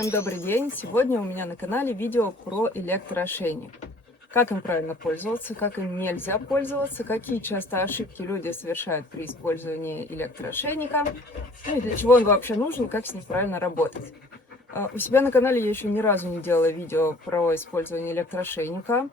Всем добрый день! Сегодня у меня на канале видео про электроошейник. Как им правильно пользоваться, как им нельзя пользоваться, какие часто ошибки люди совершают при использовании электроошейника, ну и для чего он вообще нужен, как с ним правильно работать. У себя на канале я еще ни разу не делала видео про использование электроошейника.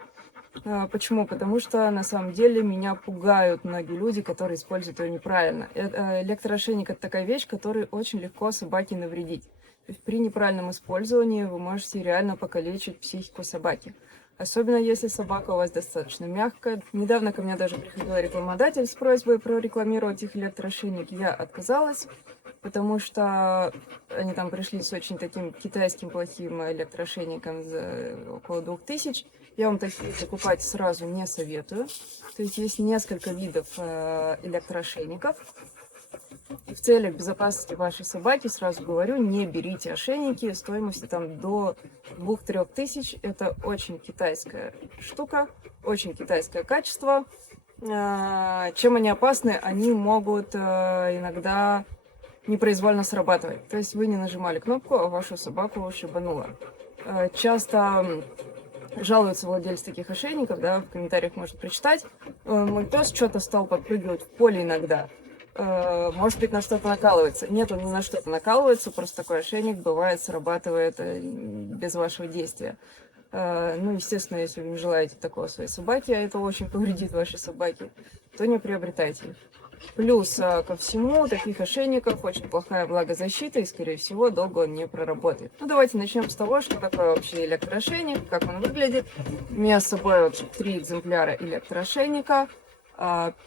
Почему? Потому что на самом деле меня пугают многие люди, которые используют его неправильно. Электроошейник — это такая вещь, которой очень легко собаке навредить. То есть при неправильном использовании вы можете реально покалечить психику собаки. Особенно если собака у вас достаточно мягкая. Недавно ко мне даже приходил рекламодатель с просьбой прорекламировать их электроошейник. Я отказалась, потому что они там пришли с очень таким китайским плохим электроошейником за около 2000. Я вам такие закупать сразу не советую. То есть есть несколько видов электроошейников. И в целях безопасности вашей собаки, сразу говорю, не берите ошейники стоимостью там до 2-3 тысяч. Это очень китайская штука, очень китайское качество. Чем они опасны? Они могут иногда непроизвольно срабатывать. То есть вы не нажимали кнопку, а вашу собаку шибануло. Часто жалуются владельцы таких ошейников, да, в комментариях можно прочитать. Мой пес что-то стал подпрыгивать в поле иногда. Может быть, на что-то накалывается. Нет, он ни на что-то накалывается, просто такой ошейник бывает срабатывает без вашего действия. Ну, естественно, если вы не желаете такого своей собаке, а это очень повредит вашей собаке, то не приобретайте их. Плюс ко всему, у таких ошейников очень плохая влагозащита, и, скорее всего, долго он не проработает. Ну, давайте начнем с того, что такое вообще электроошейник, как он выглядит. У меня с собой вот 3 экземпляра электроошейника.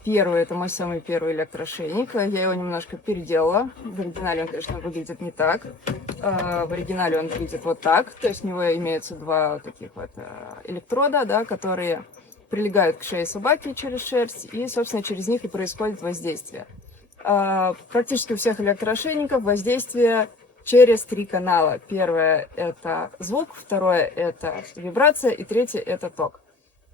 Первый — это мой самый первый электроошейник. Я его немножко переделала. В оригинале он, конечно, выглядит не так. В оригинале он выглядит вот так. То есть у него имеются 2 таких вот электрода, да, которые прилегают к шее собаки через шерсть, и, собственно, через них и происходит воздействие. Практически у всех электроошейников воздействие через 3 канала. Первое — это звук, второе — это вибрация, и третье — это ток.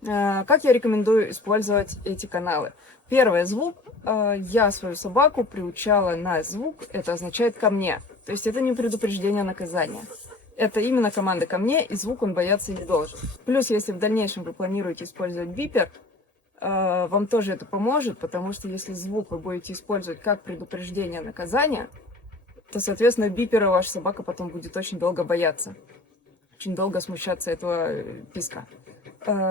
Как я рекомендую использовать эти каналы? Первое — звук. Я свою собаку приучала на звук, это означает «ко мне». То есть это не предупреждение наказания. Это именно команда «ко мне», и звук он бояться не должен. Плюс, если в дальнейшем вы планируете использовать бипер, вам тоже это поможет, потому что если звук вы будете использовать как предупреждение наказания, то, соответственно, бипера ваша собака потом будет очень долго бояться, очень долго смущаться этого писка.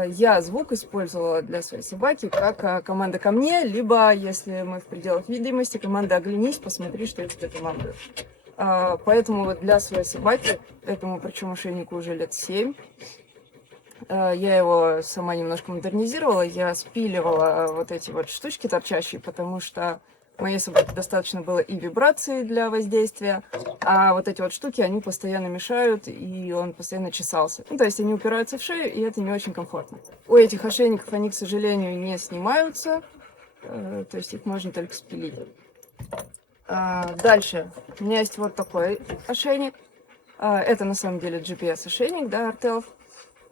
Я звук использовала для своей собаки как команда «ко мне», либо, если мы в пределах видимости, команда «оглянись, посмотри, что я тебе командую». Поэтому вот для своей собаки, этому причем ошейнику уже лет 7, я его сама немножко модернизировала, я спиливала вот эти вот штучки торчащие, потому что моей собаке достаточно было и вибрации для воздействия, а вот эти вот штуки, они постоянно мешают, и он постоянно чесался. Ну, то есть они упираются в шею, и это не очень комфортно. У этих ошейников они, к сожалению, не снимаются, то есть их можно только спилить. Дальше у меня есть вот такой ошейник. Это на самом деле GPS-ошейник, да, Artel.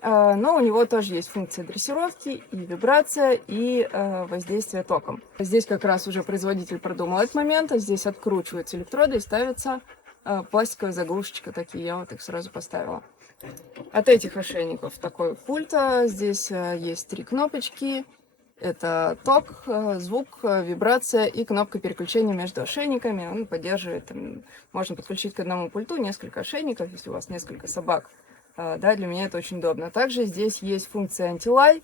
Но у него тоже есть функция дрессировки, и вибрация, и воздействие током. Здесь как раз уже производитель продумал этот момент. Здесь откручиваются электроды и ставится пластиковая заглушечка. Такие, я вот их сразу поставила. От этих ошейников такой пульт. Здесь есть 3 кнопочки. Это ток, звук, вибрация и кнопка переключения между ошейниками. Он поддерживает, можно подключить к одному пульту несколько ошейников, если у вас несколько собак. Да, для меня это очень удобно. Также здесь есть функция антилай,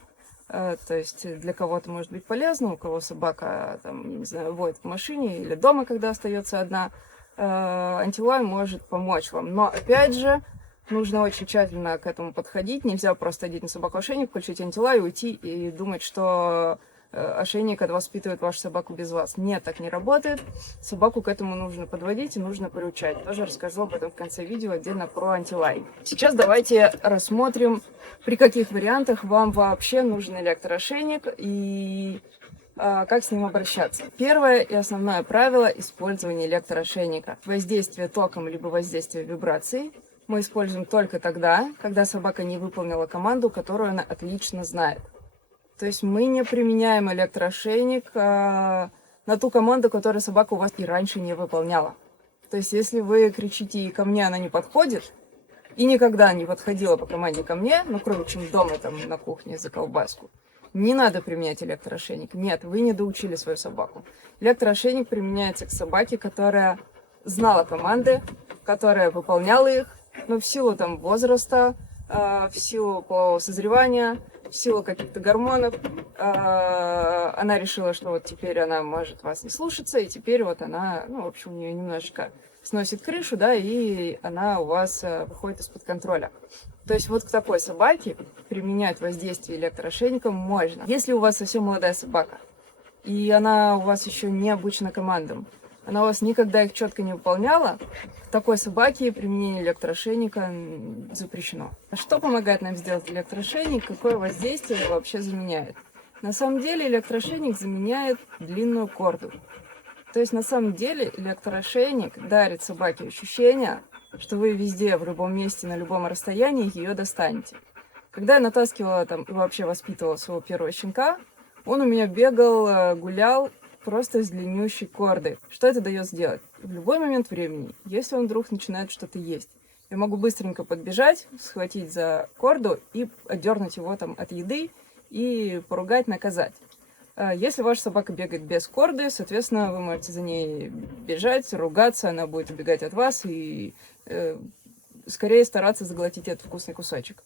то есть для кого-то может быть полезно, у кого собака, там, не знаю, воет в машине или дома, когда остается одна. Антилай может помочь вам. Но, опять же, нужно очень тщательно к этому подходить. Нельзя просто одеть на собаку ошейник, включить антилай, уйти и думать, что ошейник воспитывает вашу собаку без вас. Нет, так не работает. Собаку к этому нужно подводить и нужно приучать. Тоже расскажу об этом в конце видео отдельно про антилай. Сейчас давайте рассмотрим, при каких вариантах вам вообще нужен электроошейник и как с ним обращаться. Первое и основное правило использования электроошейника. Воздействие током либо воздействие вибрацией мы используем только тогда, когда собака не выполнила команду, которую она отлично знает. То есть мы не применяем электроошейник на ту команду, которую собака у вас и раньше не выполняла. То есть если вы кричите, и ко мне она не подходит, и никогда не подходила по команде ко мне, ну, кроме чем дома там на кухне за колбаску, не надо применять электроошейник. Нет, вы не доучили свою собаку. Электроошейник применяется к собаке, которая знала команды, которая выполняла их, но в силу там возраста, в силу полового созревания, в силу каких-то гормонов, она решила, что вот теперь она может вас не слушаться, и теперь вот она, ну, в общем, у нее немножечко сносит крышу, да, и она у вас выходит из-под контроля. То есть вот к такой собаке применять воздействие электроошейником можно. Если у вас совсем молодая собака, и она у вас еще не обучена командам, она у вас никогда их четко не выполняла, к такой собаке применение электроошейника запрещено. А что помогает нам сделать электроошейник? Какое воздействие его вообще заменяет? На самом деле электроошейник заменяет длинную корду. То есть на самом деле электроошейник дарит собаке ощущение, что вы везде, в любом месте, на любом расстоянии ее достанете. Когда я натаскивала там и вообще воспитывала своего первого щенка, он у меня бегал, гулял просто с длиннющей кордой. Что это дает сделать? В любой момент времени, если он вдруг начинает что-то есть, я могу быстренько подбежать, схватить за корду и отдернуть его там от еды и поругать, наказать. Если ваша собака бегает без корды, соответственно, вы можете за ней бежать, ругаться, она будет убегать от вас и скорее стараться заглотить этот вкусный кусочек.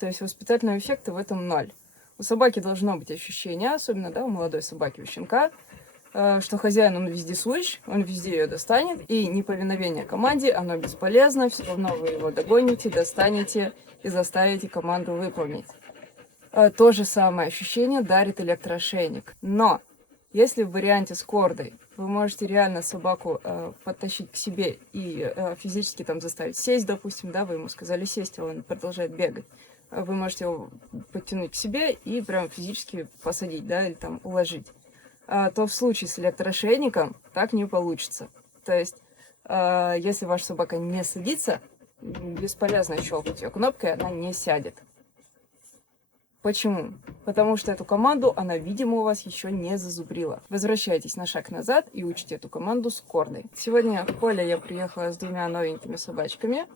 То есть воспитательного эффекта в этом ноль. У собаки должно быть ощущение, особенно, да, у молодой собаки, у щенка, что хозяин, он вездесущ, он везде ее достанет, и неповиновение команде, оно бесполезно, все равно вы его догоните, достанете и заставите команду выполнить. То же самое ощущение дарит электроошейник. Но если в варианте с кордой вы можете реально собаку подтащить к себе и физически там заставить сесть, допустим, да, вы ему сказали сесть, а он продолжает бегать, вы можете его подтянуть к себе и прям физически посадить, да, или там уложить, то в случае с электроошейником так не получится. То есть, если ваша собака не садится, бесполезно щелкать ее кнопкой, она не сядет. Почему? Потому что эту команду она, видимо, у вас еще не зазубрила. Возвращайтесь на шаг назад и учите эту команду с кордой. Сегодня в поле я приехала с двумя новенькими собачками.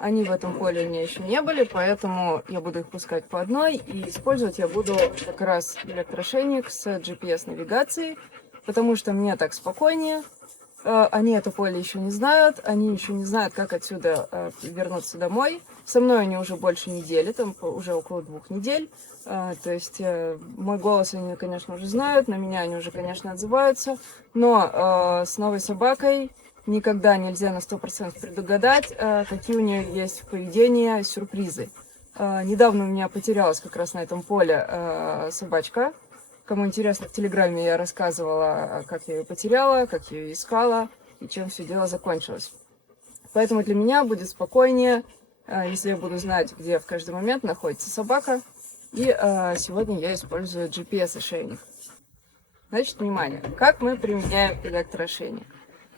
Они в этом поле у меня еще не были, поэтому я буду их пускать по одной. И использовать я буду как раз электроошейник с GPS-навигацией, потому что мне так спокойнее. Они это поле еще не знают, они еще не знают, как отсюда вернуться домой. Со мной они уже больше недели, там уже около 2 недель. То есть мой голос они, конечно, уже знают, на меня они уже, конечно, отзываются. Но с новой собакой никогда нельзя на 100% предугадать, какие у нее есть в поведении сюрпризы. Недавно у меня потерялась как раз на этом поле собачка. Кому интересно, в Телеграме я рассказывала, как я ее потеряла, как я ее искала и чем все дело закончилось. Поэтому для меня будет спокойнее, если я буду знать, где в каждый момент находится собака. И сегодня я использую GPS-ошейник. Значит, внимание, как мы применяем электроошейник?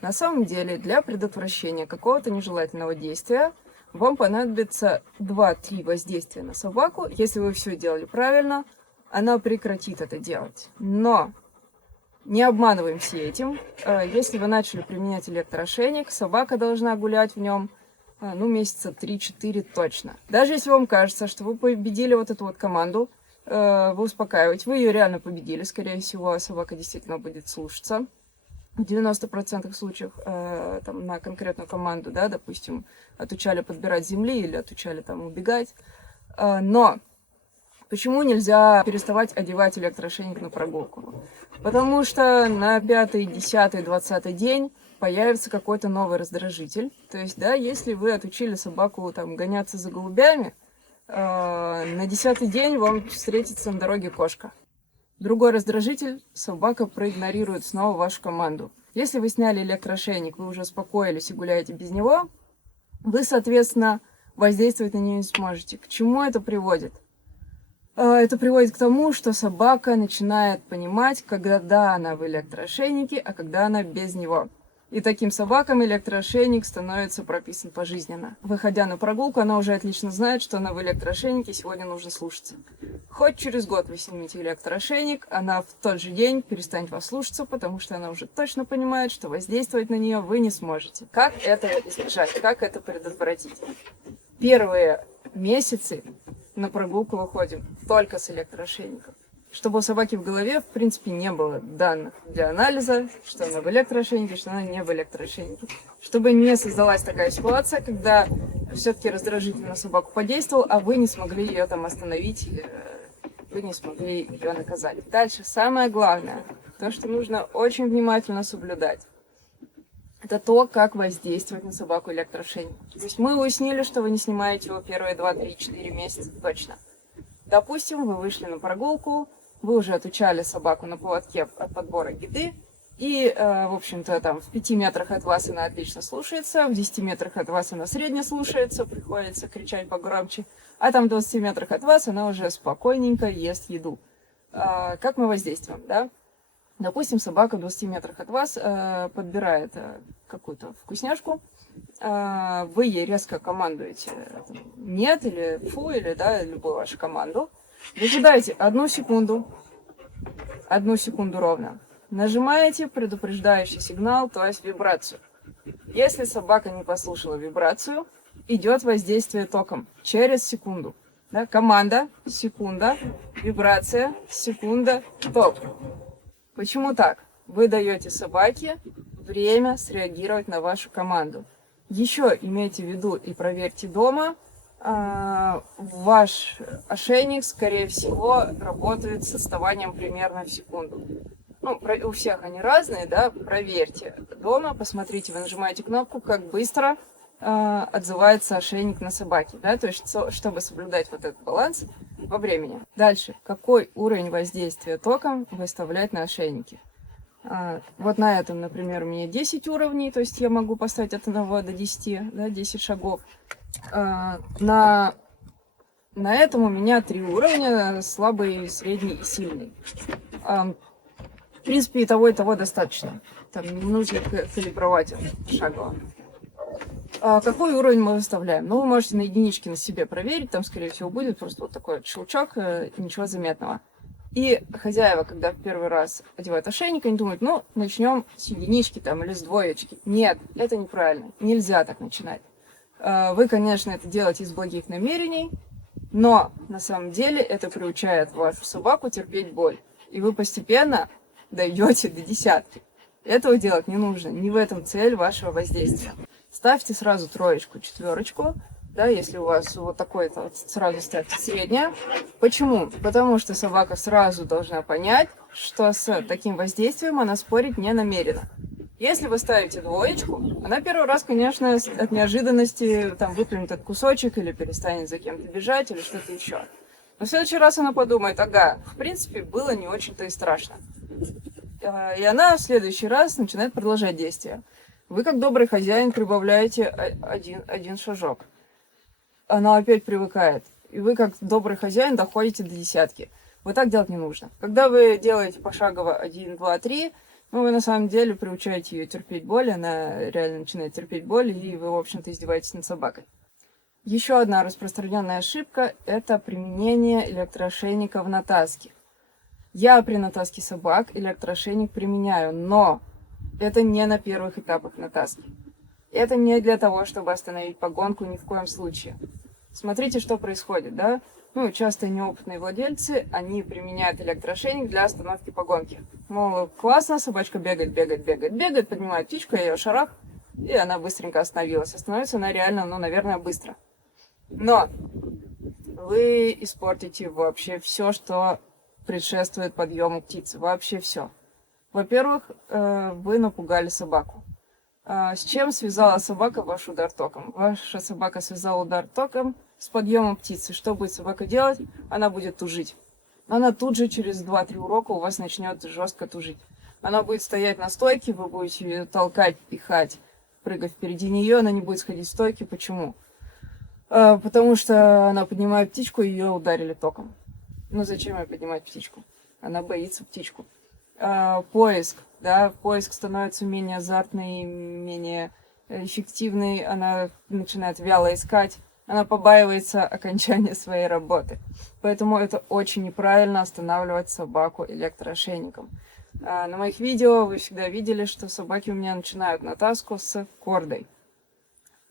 На самом деле, для предотвращения какого-то нежелательного действия вам понадобится 2-3 воздействия на собаку. Если вы все делали правильно, она прекратит это делать. Но не обманываемся этим. Если вы начали применять электроошейник, собака должна гулять в нем, ну, месяца 3-4 точно. Даже если вам кажется, что вы победили вот эту вот команду, вы успокаиваете, вы ее реально победили, скорее всего, собака действительно будет слушаться. В 90% случаев там, на конкретную команду, да, допустим, отучали подбирать земли или отучали там убегать. Но почему нельзя переставать одевать электроошейник на прогулку? Потому что на 5-й, 10-й, 20-й день появится какой-то новый раздражитель. То есть, да, если вы отучили собаку там гоняться за голубями, на 10-й день вам встретится на дороге кошка. Другой раздражитель, собака проигнорирует снова вашу команду. Если вы сняли электроошейник, вы уже успокоились и гуляете без него, вы, соответственно, воздействовать на нее не сможете. К чему это приводит? Это приводит к тому, что собака начинает понимать, когда она в электроошейнике, а когда она без него. И таким собакам электроошейник становится прописан пожизненно. Выходя на прогулку, она уже отлично знает, что она в электроошейнике, сегодня нужно слушаться. Хоть через год вы снимете электроошейник, она в тот же день перестанет вас слушаться, потому что она уже точно понимает, что воздействовать на нее вы не сможете. Как этого избежать? Как это предотвратить? Первые месяцы на прогулку выходим только с электроошейником. Чтобы у собаки в голове, в принципе, не было данных для анализа, что она в электроошейнике, что она не в электроошейнике. Чтобы не создалась такая ситуация, когда все-таки раздражитель на собаку подействовал, а вы не смогли ее там остановить, вы не смогли ее наказать. Дальше, самое главное, то, что нужно очень внимательно соблюдать, это то, как воздействовать на собаку электроошейник. То есть мы уяснили, что вы не снимаете его первые 2, 3, 4 месяца точно. Допустим, вы вышли на прогулку, вы уже отучали собаку на поводке от подбора еды, и, в общем-то, там в 5 метрах от вас она отлично слушается, в 10 метрах от вас она средне слушается, приходится кричать погромче, а там в 20 метрах от вас она уже спокойненько ест еду. Как мы воздействуем, да? Допустим, собака в 20 метрах от вас подбирает какую-то вкусняшку, вы ей резко командуете «нет» или «фу», или да, любую вашу команду. Выжидаете 1 секунду, 1 секунду ровно. Нажимаете предупреждающий сигнал, то есть вибрацию. Если собака не послушала вибрацию, идет воздействие током через секунду. Да? Команда, секунда, вибрация, секунда, ток. Почему так? Вы даете собаке время среагировать на вашу команду. Еще имейте в виду и проверьте дома, ваш ошейник, скорее всего, работает с отставанием примерно в секунду. Ну, у всех они разные, да, проверьте дома, посмотрите, вы нажимаете кнопку, как быстро отзывается ошейник на собаке, да, то есть, чтобы соблюдать вот этот баланс во времени. Дальше, какой уровень воздействия током выставлять на ошейнике? Вот на этом, например, у меня 10 уровней, то есть я могу поставить от 1 до 10, да, 10 шагов. На этом у меня 3 уровня, слабый, средний и сильный. В принципе, и того достаточно. Там не нужно калибровать шагово. Какой уровень мы выставляем? Ну, вы можете на единичке на себе проверить, там, скорее всего, будет просто вот такой вот щелчок, ничего заметного. И хозяева, когда в первый раз одевают ошейник, они думают, ну, начнем с единички там или с двоечки. Нет, это неправильно, нельзя так начинать. Вы, конечно, это делаете из благих намерений, но на самом деле это приучает вашу собаку терпеть боль. И вы постепенно дойдете до десятки. Этого делать не нужно, не в этом цель вашего воздействия. Ставьте сразу 3, 4, да, если у вас вот такой-то, вот сразу ставьте среднее. Почему? Потому что собака сразу должна понять, что с таким воздействием она спорить не намерена. Если вы ставите 2, она первый раз, конечно, от неожиданности там выплюнет этот кусочек или перестанет за кем-то бежать или что-то еще. Но в следующий раз она подумает, ага, в принципе, было не очень-то и страшно. И она в следующий раз начинает продолжать действие. Вы, как добрый хозяин, прибавляете один шажок. Она опять привыкает. И вы, как добрый хозяин, доходите до десятки. Вот так делать не нужно. Когда вы делаете пошагово 1, 2, 3, ну, вы на самом деле приучаете ее терпеть боль, она реально начинает терпеть боль, и вы, в общем-то, издеваетесь над собакой. Еще одна распространенная ошибка – это применение электроошейника в натаске. Я при натаске собак электроошейник применяю, но это не на первых этапах натаски. Это не для того, чтобы остановить погонку ни в коем случае. Смотрите, что происходит, да? Ну, часто неопытные владельцы, они применяют электроошейник для остановки погонки. Мол, классно, собачка бегает, поднимает птичку, я ее шарах, и она быстренько остановилась. Остановится она реально, ну, наверное, быстро. Но вы испортите вообще все, что предшествует подъему птицы. Вообще все. Во-первых, вы напугали собаку. С чем связала собака ваш удар током? Ваша собака связала удар током с подъемом птицы. Что будет собака делать? Она будет тужить. Она тут же через 2-3 урока у вас начнет жестко тужить. Она будет стоять на стойке, вы будете ее толкать, пихать, прыгать впереди нее, она не будет сходить с стойки. Почему? Потому что она поднимает птичку, и ее ударили током. Ну зачем ей поднимать птичку? Она боится птичку. Поиск, да, поиск становится менее азартный, менее эффективный, она начинает вяло искать, она побаивается окончания своей работы. Поэтому это очень неправильно останавливать собаку электроошейником. На моих видео вы всегда видели, что собаки у меня начинают натаску с кордой.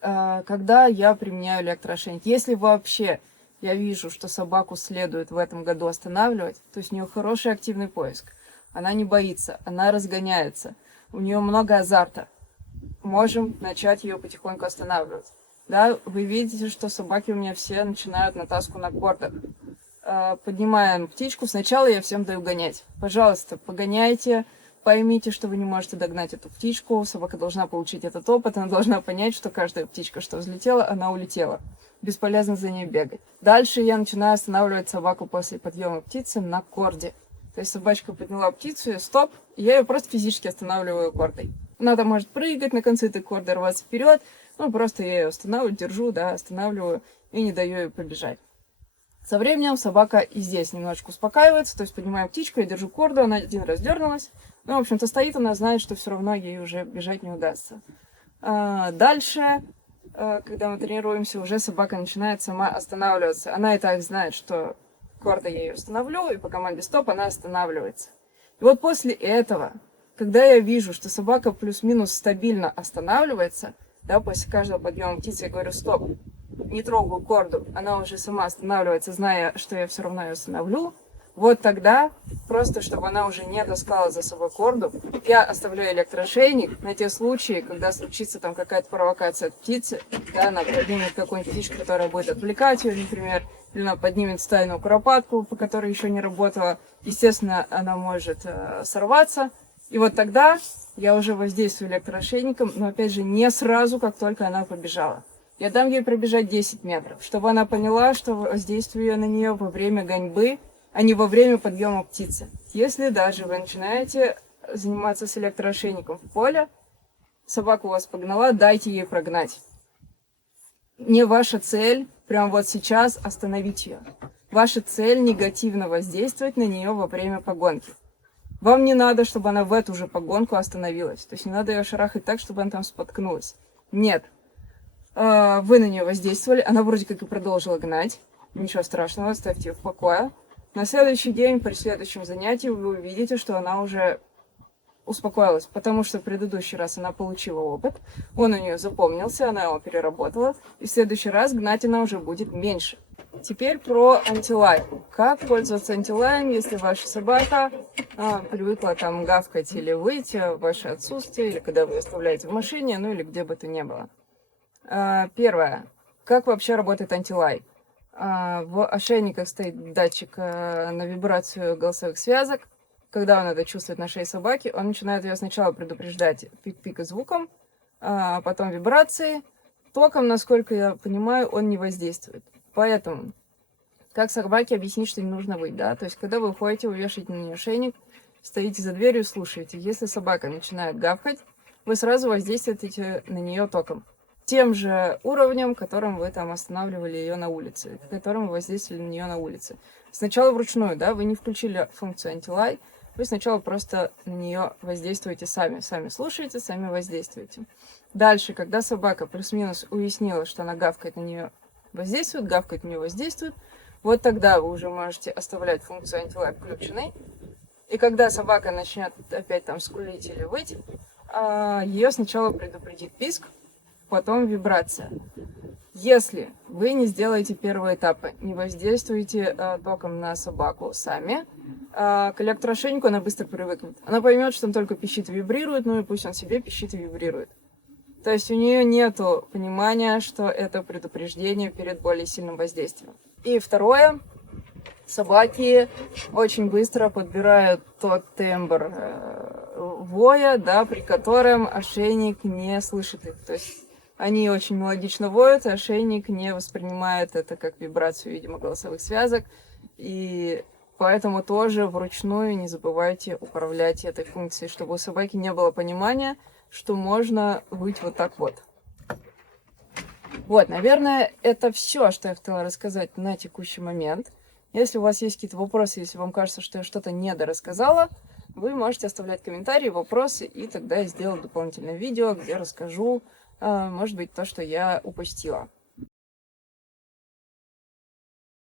когда я применяю электроошейник. Если вообще я вижу, что собаку следует в этом году останавливать, то есть у нее хороший активный поиск, она не боится, она разгоняется, у нее много азарта, можем начать ее потихоньку останавливать. Да, вы видите, что собаки у меня все начинают натаску на кордах. Поднимаем птичку, сначала я всем даю гонять. Пожалуйста, погоняйте, поймите, что вы не можете догнать эту птичку, собака должна получить этот опыт, она должна понять, что каждая птичка, что взлетела, она улетела. Бесполезно за ней бегать. Дальше я начинаю останавливать собаку после подъема птицы на корде. То есть собачка подняла птицу, и стоп, и я ее просто физически останавливаю кордой. Она там может прыгать на конце этой корды, рваться вперед, ну просто я ее останавливаю, держу, да, останавливаю и не даю ей побежать. Со временем собака и здесь немножечко успокаивается, то есть поднимаю птичку, я держу корду, она один раз дернулась. Ну, в общем-то, стоит, она знает, что все равно ей уже бежать не удастся. Дальше, когда мы тренируемся, уже собака начинает сама останавливаться. Она и так знает, что кордой я ее остановлю, и по команде стоп она останавливается. И вот после этого, когда я вижу, что собака плюс-минус стабильно останавливается, да, после каждого подъема птицы я говорю стоп, не трогаю корду, она уже сама останавливается, зная, что я все равно ее остановлю. Вот тогда, просто чтобы она уже не таскала за собой корду, я оставляю электроошейник на те случаи, когда случится там какая-то провокация от птицы, да, она поднимет какую-нибудь птичку, которая будет отвлекать ее, например, или она поднимет стайную куропатку, по которой еще не работала. Естественно, она может сорваться. И вот тогда я уже воздействую электроошейником, но опять же не сразу, как только она побежала. Я дам ей пробежать 10 метров, чтобы она поняла, что воздействую на нее во время гоньбы, а не во время подъема птицы. Если даже вы начинаете заниматься с электроошейником в поле, собака у вас погнала, дайте ей прогнать. Не ваша цель прямо вот сейчас остановить ее. Ваша цель негативно воздействовать на нее во время погонки. Вам не надо, чтобы она в эту же погонку остановилась. То есть не надо ее шарахать так, чтобы она там споткнулась. Нет. Вы на нее воздействовали, она вроде как и продолжила гнать. Ничего страшного, оставьте ее в покое. На следующий день, при следующем занятии, вы увидите, что она уже успокоилась, потому что в предыдущий раз она получила опыт, он у нее запомнился, она его переработала, и в следующий раз гнать она уже будет меньше. Теперь про антилай. Как пользоваться антилаем, если ваша собака привыкла там гавкать или выть в ваше отсутствие, или когда вы оставляете в машине, ну или где бы то ни было. Первое. Как вообще работает антилай? В ошейниках стоит датчик на вибрацию голосовых связок. Когда он это чувствует на шее собаки, он начинает ее сначала предупреждать пик-пик и звуком, а потом вибрации. Током, насколько я понимаю, он не воздействует. Поэтому, как собаке объяснить, что не нужно выть, да? То есть, когда вы уходите, вы вешаете на нее ошейник, стоите за дверью и слушаете. Если собака начинает гавкать, вы сразу воздействуете на нее током. Тем же уровнем, которым вы там останавливали ее на улице, которым вы воздействовали на нее на улице. Сначала вручную, да, вы не включили функцию антилай, вы сначала просто на нее воздействуете сами. Сами слушаете, сами воздействуете. Дальше, когда собака плюс-минус уяснила, что она гавкает на нее воздействует, гавкает на нее воздействует, вот тогда вы уже можете оставлять функцию антилай включенной. И когда собака начнет опять там скулить или выть, ее сначала предупредит писк, потом вибрация. Если вы не сделаете первые этапы, не воздействуете током на собаку сами, к электроошейнику она быстро привыкнет. Она поймет, что он только пищит и вибрирует, ну и пусть он себе пищит и вибрирует. То есть у нее нет понимания, что это предупреждение перед более сильным воздействием. И второе. Собаки очень быстро подбирают тот тембр воя, да, при котором ошейник не слышит их. То есть они очень мелодично воют, и ошейник не воспринимает это как вибрацию, видимо, голосовых связок. И поэтому тоже вручную не забывайте управлять этой функцией, чтобы у собаки не было понимания, что можно выть вот так вот. Вот, наверное, это все, что я хотела рассказать на текущий момент. Если у вас есть какие-то вопросы, если вам кажется, что я что-то недорассказала, вы можете оставлять комментарии, вопросы, и тогда я сделаю дополнительное видео, где расскажу, может быть, то, что я упустила.